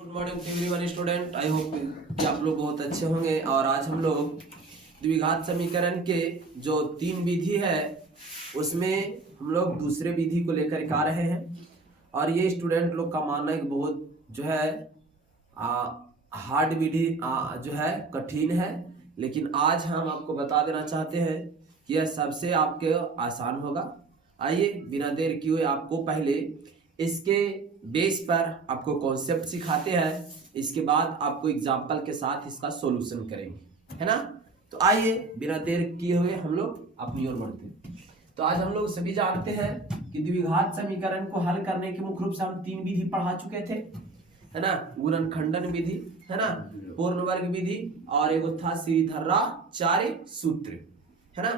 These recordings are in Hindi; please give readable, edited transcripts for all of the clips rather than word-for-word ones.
Good morning everyone student. I hope कि आप लोग बहुत अच्छे होंगे। और आज हम लोग द्विघात समीकरण के जो 3 विधि है उसमें हम लोग दूसरे विधि को लेकर के आ रहे हैं। और ये स्टूडेंट लोग का मानना है कि बहुत जो है हार्ड विधि जो है कठिन है, लेकिन आज हम आपको बता देना चाहते हैं कि यह सबसे आपके आसान होगा। आइए बिना देर किए हुए आपको पहले इसके बेस पर आपको कॉन्सेप्ट सिखाते हैं, इसके बाद आपको एग्जाम्पल के साथ इसका सॉल्यूशन करेंगे, है ना। तो आइए बिना देर किए हुए हम लोग अपनी ओर बढ़ते हैं। तो आज हम लोग सभी जानते हैं कि द्विघात समीकरण को हल करने के मुख्य रूप से हम 3 विधि पढ़ा चुके थे, है ना। गुणनखंडन विधि, है ना, पूर्ण वर्ग विधि और एक था श्रीधराचार्य सूत्र, है ना।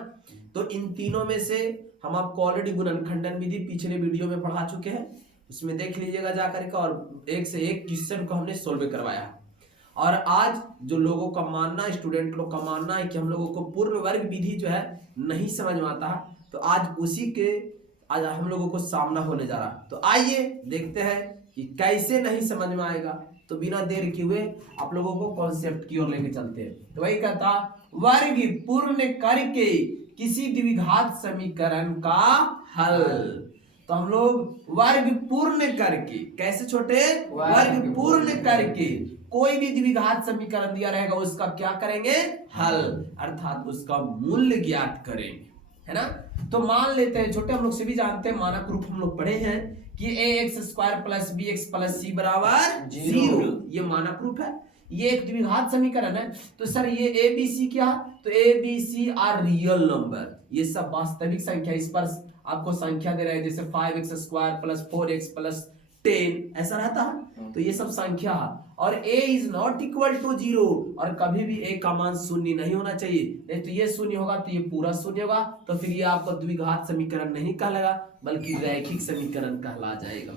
तो इन तीनों में से हम आपको ऑलरेडी गुणनखंडन विधि पिछले वीडियो में पढ़ा चुके हैं, उसमें देख लीजिएगा जाकर के। और एक से एक क्वेश्चन को हमने सोल्व करवाया। और आज जो लोगों का मानना, स्टूडेंट लोग का मानना है कि हम लोगों को पूर्ण वर्ग विधि जो है नहीं समझ में आता है, तो आज उसी के आज हम लोगों को सामना होने जा रहा। तो आइए देखते हैं कि कैसे नहीं समझ में आएगा। तो बिना देर किए हुए आप लोगों को कॉन्सेप्ट की ओर लेके चलते हैं। तो वही कहता, वर्ग पूर्ण करके किसी द्विघात समीकरण का हल। तो हम लोग वर्ग पूर्ण करके, कैसे छोटे, वर्ग पूर्ण करके कोई भी द्विघात समीकरण दिया रहेगा उसका क्या करेंगे, हल, अर्थात उसका मूल्य ज्ञात करेंगे, है ना। तो मान लेते हैं छोटे, हम लोग से भी जानते हैं, मानक रूप हम लोग पढ़े हैं कि ax² plus bx plus c बराबर 0, ये मानक रूप है। ये एक द्विघात समीकरण है। तो सर ये ए बी सी क्या, तो A B C are real number, ये सब वास्तविक संख्या। इस पर आपको संख्या दे रहे हैं जैसे 5x² प्लस 4x प्लस 10, ऐसा रहता है। तो ये सब संख्या है। और a is not equal to 0, और कभी भी a का मान शून्य नहीं होना चाहिए। नहीं तो ये शून्य होगा तो ये पूरा शून्य होगा, तो फिर ये आपका द्विघात समीकरण नहीं कहलाएगा बल्कि रैखिक समीकरण कहला जाएगा।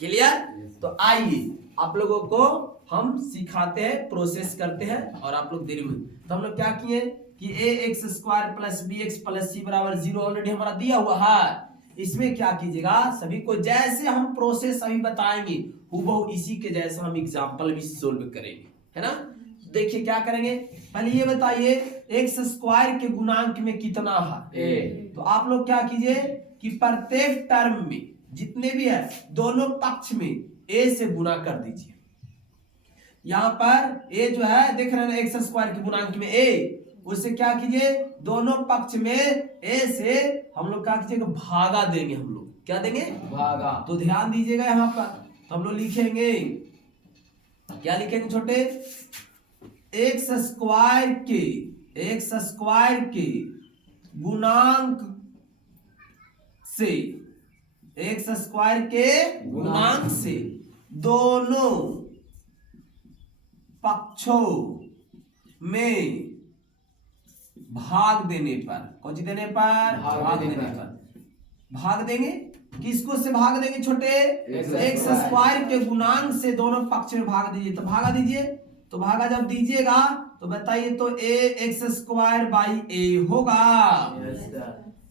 क्लियर। तो आइए आप लोगों को हम सिखाते हैं, प्रोसेस करते हैं, और आप लोग देरी में। तो हम लोग क्या किए कि ax² plus bx plus c बराबर 0 ऑलरेडी हमारा दिया हुआ है। इसमें क्या कीजिएगा, सभी को जैसे हम प्रोसेस अभी बताएंगे हूबहू इसी के जैसा हम एग्जांपल भी सोल्व करेंगे, है ना। देखिए क्या करेंगे, पहले ये बताइए x² के गुणांक में कितना है a। तो आप लोग क्या कीजिए कि प्रत्येक टर्म में जितने भी है दोनों पक्ष में a से गुणा कर दीजिए। यहां पर a जो है देख रहे हैं x² के गुणांक में a, उससे क्या कीजिए दोनों पक्ष में a से हम लोग क्या कीजिएगा, भागा देंगे। हम लोग क्या देंगे, भागा। तो ध्यान दीजिएगा यहां पर, तो हम लोग लिखेंगे, क्या लिखेंगे छोटे, x² के गुणांक से, x² के गुणांक से दोनों पक्षों में भाग देने पर, कौन सी देने पर, भाग देने पर भाग देंगे। किसको से भाग देंगे छोटे, x² के गुणांक से दोनों पक्ष में भाग दीजिए। तो भागा दीजिए, तो भागा जब दीजिएगा तो बताइए तो ax² बाई a होगा,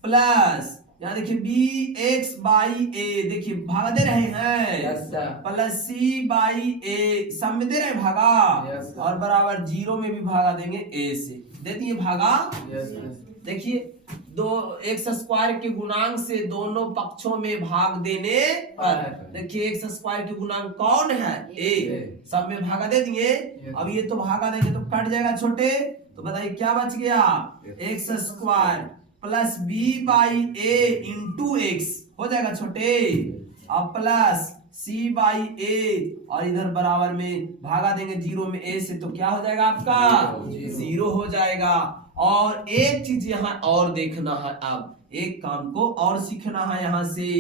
प्लस यहाँ देखिए bx बाई a, देखिए भागा दे रहे हैं, प्लस c बाई a, सब में दे रहे हैं भागा, और बराबर 0 में भी भागा देंगे a से, दे दिए भागा। देखिए दो x² के गुणांक से दोनों पक्षों में भाग देने पर, देखिए x² के गुणांक कौन है, a, सब में भागा दे दिए। अब ये तो भागा देंगे तो कट जाएगा छोटे, तो बताइए क्या बच गया, x² plus b by a into x हो जाएगा छोटे, अब प्लस c बाई a, और इधर बराबर में भागा देंगे 0 में a से, तो क्या हो जाएगा आपका 0 हो जाएगा। और एक चीज यहाँ और देखना है, अब एक काम को और सीखना है। यहाँ से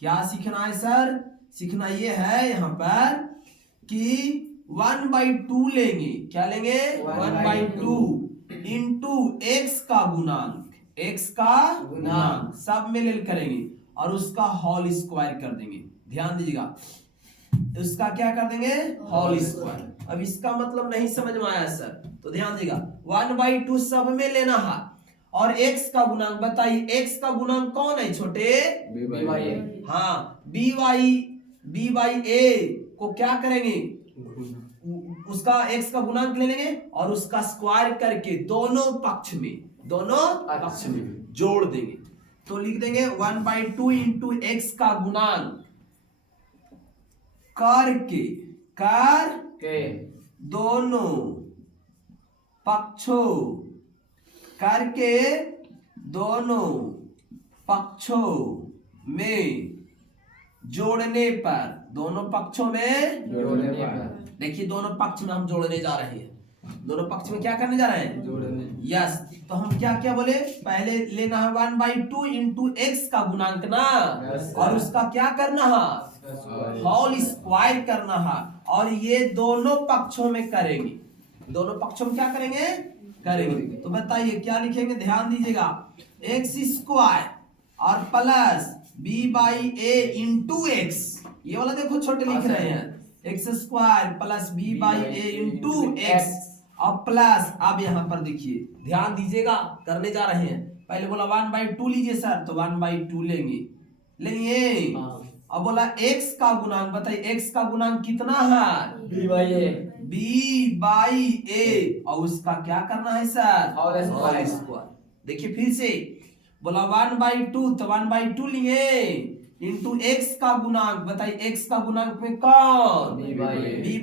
क्या सीखना है सर, सीखना ये है यहाँ पर कि 1/2 लेंगे, क्या लेंगे 1/2 इंटू x का गुणांक, x का गुणांक सब में ले करेंगे और उसका होल स्क्वायर कर देंगे। ध्यान दीजिएगा, उसका क्या कर देंगे, होल स्क्वायर। अब इसका मतलब नहीं समझ में आया सर, तो ध्यान दीजिएगा 1/2 सब में लेना है, और x का गुणांक बताइए, x का गुणांक कौन है छोटे, b बाई a। हाँ b बाई a को क्या करेंगे, उसका x का गुणांक ले लेंगे और उसका स्क्वायर करके दोनों पक्ष में जोड़ देंगे। तो लिख देंगे 1/2 इंटू एक्स का गुणांक करके दोनों पक्षों में जोड़ने पर, दोनों पक्षों में जोड़ने पर, देखिए दोनों पक्ष में हम जोड़ने जा रहे हैं, दोनों पक्ष में क्या करने जा रहे हैं, जोड़ने। यस, तो हम क्या क्या बोले, पहले लेना है 1/2 इंटू एक्स का गुणांक ना, और उसका क्या करना है, होल स्क्वायर करना है, और ये दोनों पक्षों में करेंगे, दोनों पक्षों में क्या करेंगे, तो बताइए क्या लिखेंगे, ध्यान दीजिएगा, एक्स स्क्वायर और plus b by a into x, ये वाला देखो छोटे लिख रहे हैं, x square plus b by a into x, और प्लस, अब यहाँ पर देखिए ध्यान दीजिएगा, करने जा रहे हैं, पहले बोला 1/2 लीजिए सर, तो 1/2 लेंगे, अब बोला x का गुणांक, बताइए x का गुणांक कितना है, b बाई ए, और उसका क्या करना है सर, होल स्क्वायर। देखिए फिर से बोला 1/2, तो 1/2 लिए इंटू एक्स का गुणांक, बताइए एक्स का गुणांक में कौन, बी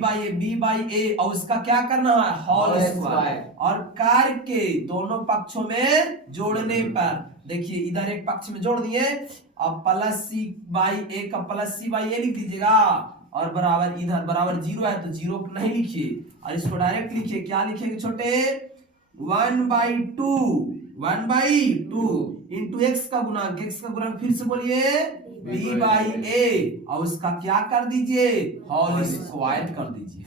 बाई ए, और उसका क्या करना है, होल स्क्वायर, और करके दोनों पक्षों में जोड़ने पर, देखिए इधर एक पक्ष में जोड़ दिए, अब प्लस सी बाई ए का प्लस सी बाई ए लिख दीजिएगा, और बराबर इधर बराबर 0 है तो 0 नहीं लिखिए, और इसको डायरेक्ट लिखिए, क्या लिखेंगे छोटे, 1/2 इंटू एक्स का गुणांक फिर से बोलिए बी बाई ए, और उसका क्या कर दीजिए, होल स्क्वायर कर दीजिए।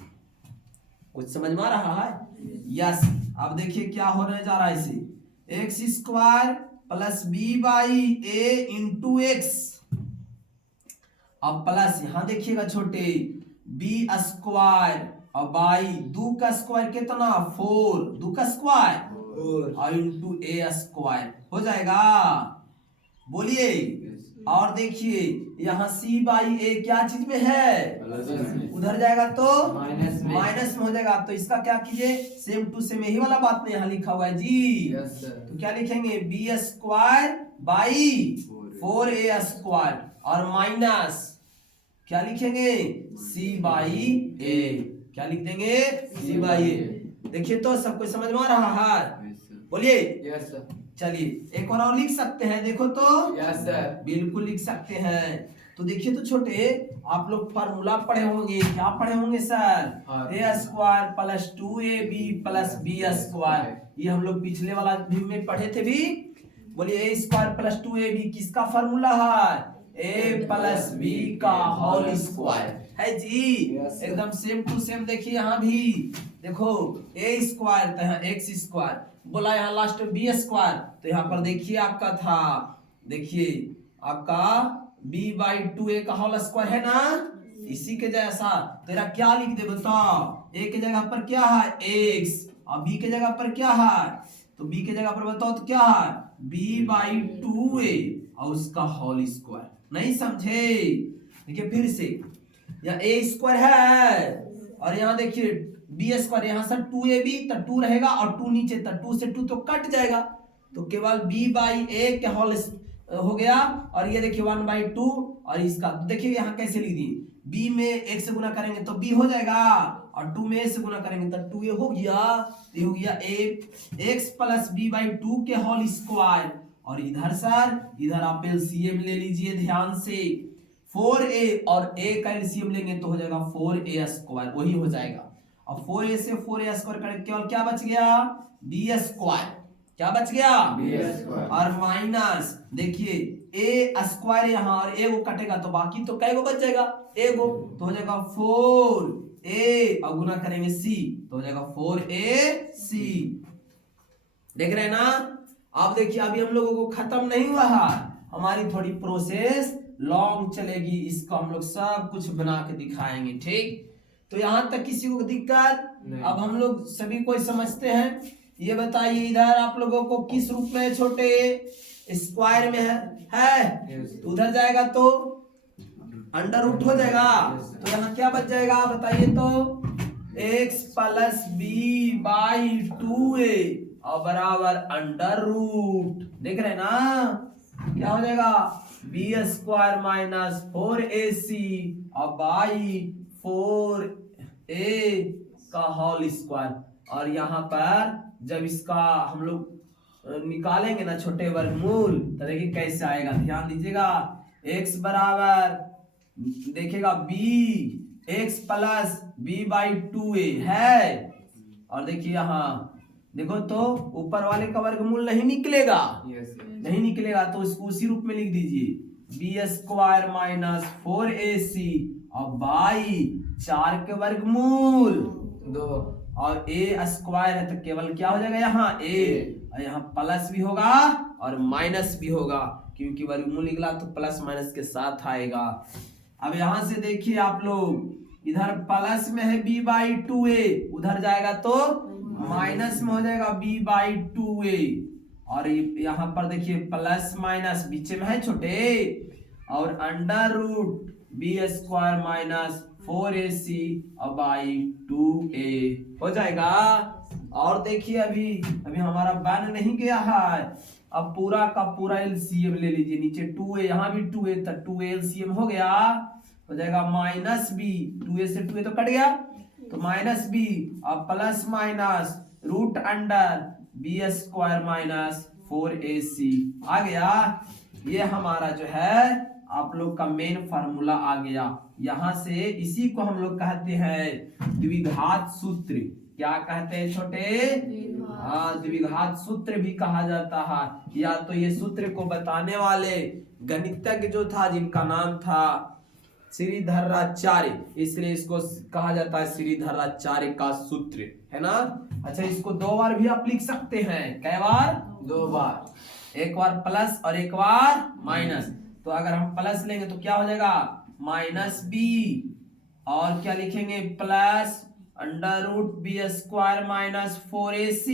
कुछ समझ में आ रहा है, यस। अब देखिए क्या होने जा रहा है, इसे x square plus b by a into x, अब प्लस यहां देखिएगा छोटे, बी स्क्वायर और बाई 2 का स्क्वायर कितना, 4, 2 का स्क्वायर और इंटू ए स्क्वायर हो जाएगा, बोलिए। और देखिए यहाँ सी बाई ए क्या चीज में है, उधर जाएगा तो माइनस में हो जाएगा, तो इसका क्या कीजिए, सेम टू सेम, यही वाला बात में यहाँ लिखा हुआ है जी, तो क्या लिखेंगे, b square by 4a square, और माइनस क्या लिखेंगे, सी बाई ए, क्या लिख देंगे, सी बाई ए। देखिए तो सबको समझ में आ रहा है, बोलिए यस सर। चलिए एक और लिख सकते हैं, देखो तो यस सर, बिल्कुल लिख सकते हैं। तो देखिए तो छोटे, आप लोग फार्मूला पढ़े होंगे, क्या पढ़े होंगे sir, a square plus 2ab plus b square, ये हम लोग पिछले वाला भी में पढ़े थे भी, बोलिए ए स्क्वायर प्लस 2ab किसका फार्मूला है, ए प्लस बी का होल स्क्वायर है जी, एकदम सेम टू सेम। देखिए यहाँ भी देखो, ए स्क्वायर तो यहाँ एक्स स्क्वायर, बोला यहाँ लास्ट में बी स्क्वायर, तो यहाँ पर देखिए आपका था, देखिए आपका बी बाई 2a का होल स्क्वायर है ना, इसी के जैसा तेरा क्या लिख दे बताओ, ए के जगह पर क्या है x, और b के जगह पर क्या है, तो b के जगह पर बताओ तो क्या है, b बाई 2a और उसका होल स्क्वायर, नहीं समझे। देखिए फिर से यहाँ ए स्क्वायर है, और यहाँ देखिए बी स्क्वायर, यहाँ से 2ab तो 2 रहेगा, और 2 नीचे तो 2 से 2 तो कट जाएगा, तो केवल b बाई ए के होल हो गया, और ये देखिए 1/2, और इसका देखिए यहाँ कैसे लिख दिए, b में x से गुना करेंगे तो b हो जाएगा, और 2 में a से गुना करेंगे तो 2a हो गया, ये हो गया x प्लस b बाई 2 के होल स्क्वायर, और इधर सर इधर आप एलसीएम ले लीजिए ध्यान से, 4a और a का एलसीएम लेंगे तो हो जाएगा 4a स्क्वायर, वही हो जाएगा, और 4a से 4a स्क्वायर करेंगे केवल क्या बच गया, b स्क्वायर, क्या बच गया, b स्क्वायर, और माइनस देखिए a स्क्वायर यहाँ, और a को कटेगा तो बाकी तो कै गो बच जाएगा, a गो, तो हो जाएगा 4a, और गुना करेंगे c तो हो जाएगा 4ac, देख रहे हैं ना। अब देखिए अभी हम लोगों को खत्म नहीं हुआ है, हमारी थोड़ी प्रोसेस लॉन्ग चलेगी, इसको हम लोग सब कुछ बना के दिखाएंगे, ठीक। तो यहाँ तक किसी को दिक्कत, अब हम लोग सभी कोई समझते हैं, ये बताइए इधर आप लोगों को किस रूप में छोटे, स्क्वायर में है? तो उधर जाएगा तो अंडर रूट हो जाएगा। तो यहाँ क्या बच जाएगा बताइए तो, x plus b by 2a और बराबर अंडर रूट, देख रहे हैं ना क्या हो जाएगा, बी स्क्वायर माइनस 4ac और बाई 4a का होल स्क्वायर। और यहाँ पर जब इसका हम लोग निकालेंगे ना छोटे वर्गमूल तो देखिए कैसे आएगा, ध्यान दीजिएगा। x बराबर देखेगा b x plus b by 2a है, और देखिए यहाँ देखो तो ऊपर वाले का वर्गमूल नहीं निकलेगा, नहीं निकलेगा तो इसको उसी रूप में लिख दीजिए, बी स्क्वायर माइनस 4ac और बाई 4 के वर्गमूल 2 और a स्क्वायर है तो केवल क्या हो जाएगा यहाँ a, और यहाँ प्लस भी होगा और माइनस भी होगा क्योंकि वर्गमूल निकला तो प्लस माइनस के साथ आएगा। अब यहाँ से देखिए आप लोग, इधर प्लस में है b बाई 2a, उधर जाएगा तो माइनस में हो जाएगा b बाई 2a, और यहाँ पर देखिए प्लस माइनस बीच में है छोटे, और under root b square minus 4ac और बाई 2a हो जाएगा। और देखिए अभी हमारा बन नहीं गया है, अब पूरा का पूरा एलसीएम ले लीजिए, नीचे 2a यहाँ भी 2a तो 2a एलसीएम हो गया, हो जाएगा माइनस बी, 2a से 2a तो कट गया तो माइनस बी और plus minus root under b square minus 4ac आ गया। ये हमारा जो है आप लोग का मेन फार्मूला आ गया। यहां से इसी को हम लोग कहते हैं द्विघात सूत्र। क्या कहते हैं छोटे? हाँ, द्विघात सूत्र भी कहा जाता है। या तो ये सूत्र को बताने वाले गणितज्ञ जो था जिनका नाम था श्रीधराचार्य, इसलिए इसको कहा जाता है श्रीधराचार्य का सूत्र, है ना। अच्छा, इसको 2 बार भी आप लिख सकते हैं। कै बार? 2 बार, एक बार प्लस और एक बार माइनस। तो अगर हम प्लस लेंगे तो क्या हो जाएगा, माइनस बी, और क्या लिखेंगे, plus under root b square minus 4ac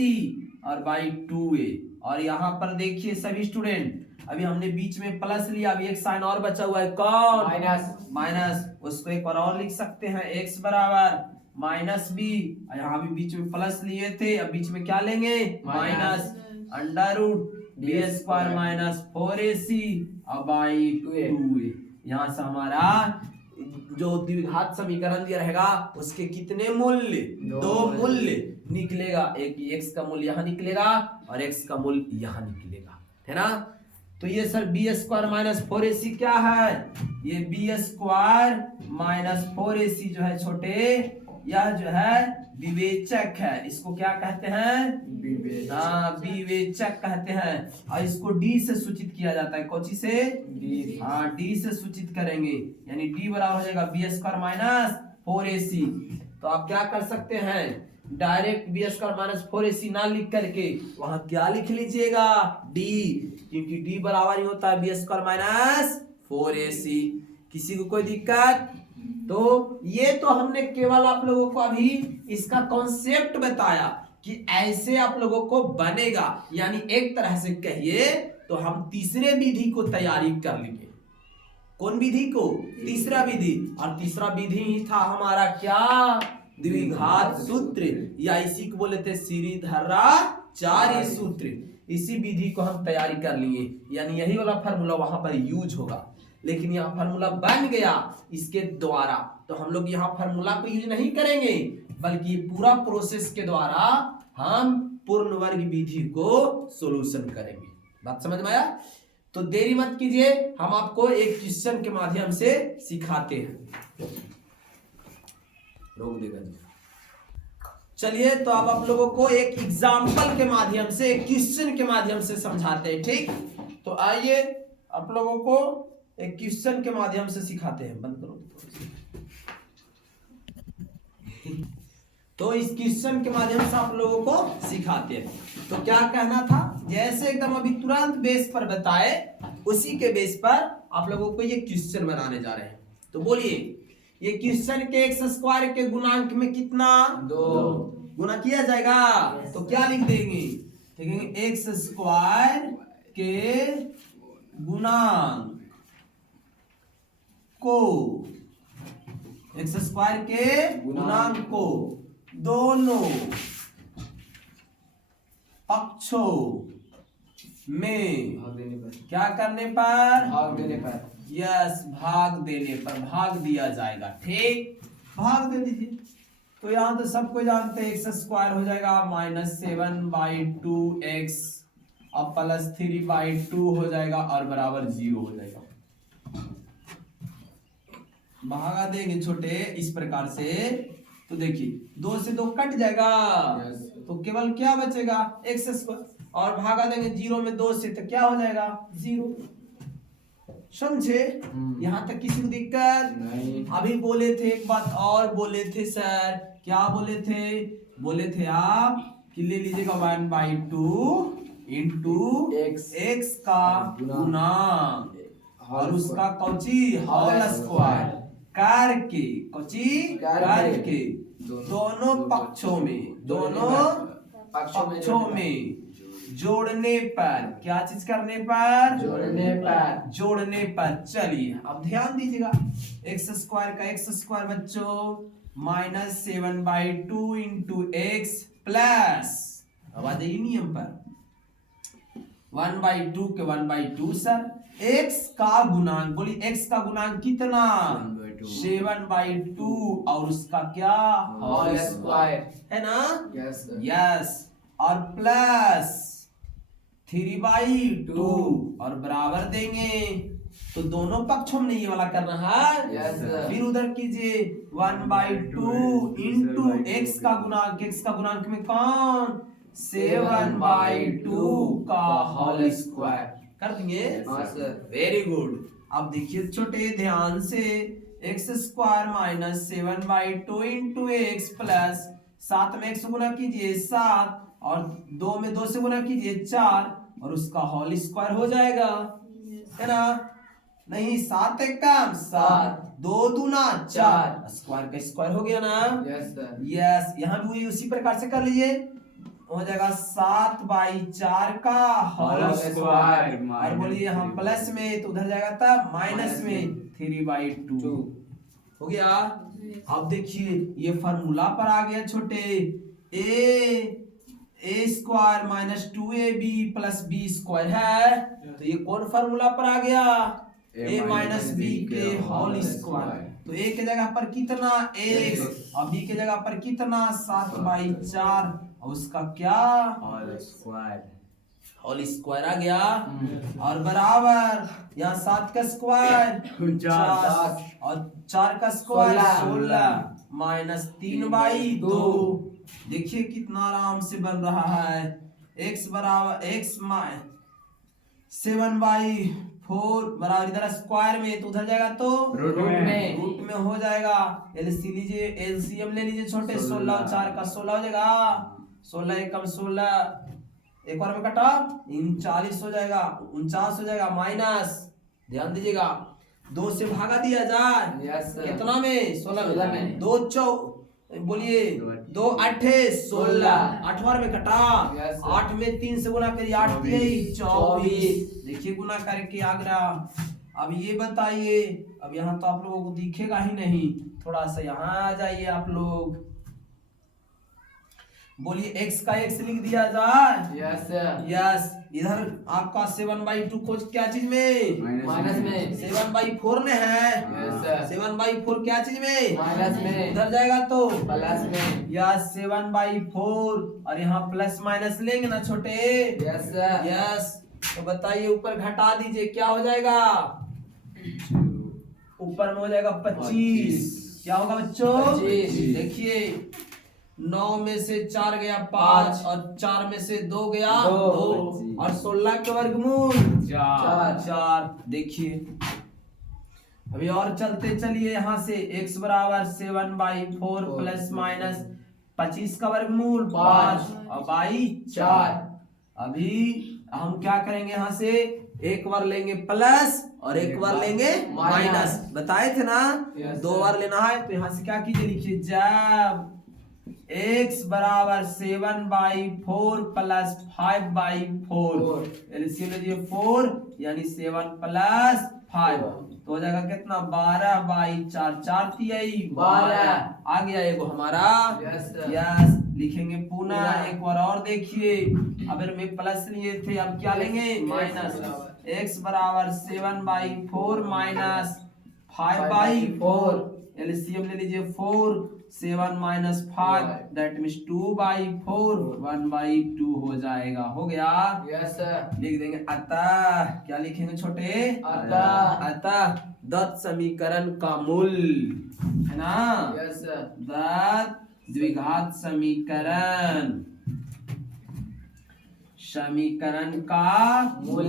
और बाई 2a। और यहाँ पर देखिए सभी स्टूडेंट, अभी हमने बीच में प्लस लिया, अभी एक साइन और बचा हुआ है, कौन? माइनस। माइनस, उसको एक बार और लिख सकते हैं, x बराबर माइनस बी, यहाँ भी बीच में प्लस लिए थे, अब बीच में क्या लेंगे, minus under root b square minus 4ac और बाई 2a। यहाँ से हमारा जो द्विघात समीकरण दिया रहेगा उसके कितने मूल्य, 2 मूल्य निकलेगा। एक x का मूल्य यहाँ निकलेगा और x का मूल्य यहाँ निकलेगा, है ना। तो ये sir B square minus 4ac क्या है, ये बी स्क्वायर माइनस 4ac जो है छोटे, यह जो है विवेचक है। इसको क्या कहते हैं, विवेचक कहते हैं। और इसको डी से सूचित किया जाता है, कौची से, डी। हाँ, डी से सूचित करेंगे, यानी डी बराबर हो जाएगा बी स्क्वायर माइनस 4ac। तो आप क्या कर सकते हैं, direct B square minus 4ac ना लिख करके वहां क्या लिख लीजिएगा, डी, क्योंकि डी बराबर ही होता है बी स्क्वायर माइनस 4ac। किसी को कोई दिक्कत? तो ये तो हमने केवल आप लोगों को अभी इसका कॉन्सेप्ट बताया कि ऐसे आप लोगों को बनेगा, यानी एक तरह से कहिए तो हम तीसरे विधि को तैयारी कर लेंगे। कौन विधि को? तीसरा विधि। और तीसरा विधि ही था हमारा क्या, द्विघात सूत्र, या इसी को बोले थे श्रीधराचार्य सूत्र। इसी विधि को हम तैयारी कर लेंगे, यानी यही वाला फार्मूला वहां पर यूज होगा। लेकिन यहाँ फार्मूला बन गया इसके द्वारा, तो हम लोग यहाँ फार्मूला को यूज नहीं करेंगे, बल्कि पूरा प्रोसेस के द्वारा हम पूर्ण वर्ग विधि को सॉल्यूशन करेंगे। बात समझ में आया? तो देरी मत कीजिए, हम आपको एक क्वेश्चन के माध्यम से सिखाते हैं। रोक देगा जी। चलिए, तो अब आप लोगों को एक एग्जाम्पल के माध्यम से, एक क्वेश्चन के माध्यम से समझाते हैं, ठीक। तो आइए आप लोगों को एक क्वेश्चन के माध्यम से सिखाते हैं। बंद करो तो इस क्वेश्चन के माध्यम से आप लोगों को सिखाते हैं। तो क्या कहना था, जैसे एकदम अभी तुरंत बेस पर बताए, उसी के बेस पर आप लोगों को ये क्वेश्चन बनाने जा रहे हैं। तो बोलिए, ये क्वेश्चन के एक्स स्क्वायर के गुणांक में कितना, 2 गुना किया जाएगा, तो क्या लिख देंगे, लिखेंगे एक्स स्क्वायर के गुणांक को, एक्स स्क्वायर के गुणांक को दोनों पक्षों में क्या करने पर, भाग देने पर, यस भाग देने पर भाग दिया जाएगा। ठीक, भाग दे दीजिए। तो यहाँ तो सबको जानते हैं एक्स स्क्वायर हो जाएगा -7/2x और +3/2 हो जाएगा और बराबर 0 हो जाएगा। भागा देंगे छोटे इस प्रकार से, तो देखिए 2 से 2 कट जाएगा, तो केवल क्या बचेगा एक्स स्क्वायर, और भागा देंगे 0 में 2 से, तो क्या हो जाएगा 0। समझे? यहाँ तक किसी को दिक्कत नहीं। अभी बोले थे एक बात और बोले थे सर, क्या बोले थे? बोले थे आप कि ले लीजिएगा 1/2 इंटू एक्स का गुणांक और उसका कौची होल स्क्वायर करके, कौची करके दोनों पक्षों में जोड़ने पर, क्या चीज करने पर? जोड़ने पर। चलिए अब ध्यान दीजिएगा, एक्स स्क्वायर का एक्स स्क्वायर बच्चों -7/2 इंटू एक्स प्लस, अब आ जाइए नियम पर, 1/2 के 1/2 सर, एक्स का गुणांक, बोलिए एक्स का गुणांक कितना? 7/2 और उसका क्या होल स्क्वायर है ना? यस यस, और प्लस 3/2 और बराबर देंगे, तो दोनों पक्षों में ये वाला करना है। Yes sir. फिर उधर कीजिए 1/2 इंटू एक्स का गुणांक, एक्स का गुणांक में कौन? 7/2 का होल स्क्वायर कर दिए। हाँ सर। Very good. अब देखिए छोटे ध्यान से, x square -7/2 into x plus 7 में 1 से गुना कीजिए 7 और 2 में 2 से गुना कीजिए 4 और उसका होल स्क्वायर हो जाएगा, है ना? नहीं, 7 एक कम 7, 2 दूना 4, स्क्वायर का स्क्वायर हो गया ना? Yes sir. यस, यहाँ भी उसी प्रकार से कर लीजिए, हो जाएगा 7/4 का होल स्क्वायर, और बोलिए यहाँ प्लस में तो उधर जाएगा तब माइनस में 3/2 हो गया। अब देखिए ये फार्मूला पर आ गया छोटे, a square -2ab plus b square है, तो ये कौन फार्मूला पर आ गया? a माइनस बी के होल स्क्वायर। तो a के जगह पर कितना x और b के जगह पर कितना 7/4 और उसका क्या होल स्क्वायर, होल स्क्वायर आ गया, और बराबर यहाँ 7 का स्क्वायर 4 और 4 का स्क्वायर 16 माइनस 3/2। देखिए कितना आराम से बन रहा है, x बराबर x 7/4 बराबर इधर स्क्वायर में तो उधर जाएगा तो रूट में हो जाएगा। एलसीएम ले लीजिए छोटे, 16 और 4 का 16 हो जाएगा, 16 एकम 16, एक बार में कटा 39 हो जाएगा, 49 हो जाएगा, माइनस ध्यान दीजिएगा 2 से भागा दिया जाए। Yes sir. कितना में? 16 में। 2 बोलिए 2 8 16, 8 बार में कटा, 8 में 3 से गुना करिए 8 3 24, देखिए गुना करके आ गया। अब ये बताइए, अब यहाँ तो आप लोगों को दिखेगा ही नहीं, थोड़ा सा यहाँ आ जाइए आप लोग, बोलिए x का x लिख दिया जाए। Yes sir. यस, इधर आपका 7/2 को क्या चीज में? माइनस में। 7/4 में है। Yes sir. 7/4 क्या चीज में? माइनस में। उधर जाएगा तो प्लस में। यस 7/4 और यहाँ प्लस माइनस लेंगे ना छोटे। Yes sir. यस, तो बताइए ऊपर घटा दीजिए, क्या हो जाएगा? ऊपर में हो जाएगा 25। क्या होगा बच्चों? 25। देखिए 9 में से 4 गया 5 और 4 में से 2 गया 2 और 16 के वर्गमूल 4। देखिए अभी और चलते चलिए, यहाँ से x बराबर 7/4 प्लस माइनस 25 का वर्गमूल 5 और बाई 4। अभी हम क्या करेंगे, यहाँ से एक बार लेंगे प्लस और एक बार लेंगे माइनस, बताए थे ना? 2 बार लेना है, तो यहाँ से क्या कीजिए, लिखिए जब x बराबर 7/4 प्लस 5/4, एलसीएम लीजिए 4 यानी 7 प्लस 5, तो हो जाएगा कितना 12/4 4 तिहाई 12। आ गया एगो हमारा Yes, sir. यस लिखेंगे पुनः पुनः। एक बार और देखिए अगर में प्लस लिए थे अब क्या लेंगे माइनस x बराबर 7/4 माइनस 5/4 एलसीएम ले लीजिए 4 7 माइनस 5 दैट मीन्स 2/4 1/2 हो जाएगा हो गया Yes, sir. लिख देंगे अतः क्या लिखेंगे छोटे अतः दत्त समीकरण का मूल है ना Yes, sir. दत्त द्विघात समीकरण का मूल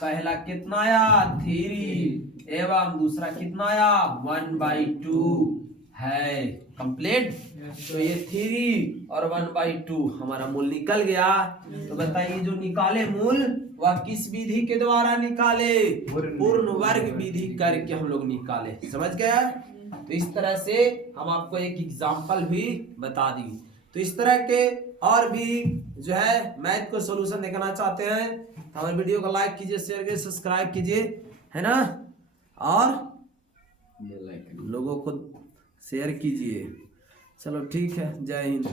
पहला कितना आया 3 एवं दूसरा कितना आया 1/2 है कंप्लीट तो ये 3 और 1/2 हमारा मूल निकल गया तो बताइए जो निकाले मूल वह किस विधि के द्वारा निकाले पूर्ण वर्ग विधि करके हम लोग निकाले समझ गया तो इस तरह से हम आपको एक एग्जांपल भी बता दी तो इस तरह के और भी जो है मैथ को सॉल्यूशन देखना चाहते हैं तो हमारे वीडियो को लाइक कीजिए शेयर कीजिए सब्सक्राइब कीजिए है ना और लोगों को शेयर कीजिए चलो ठीक है जय हिंद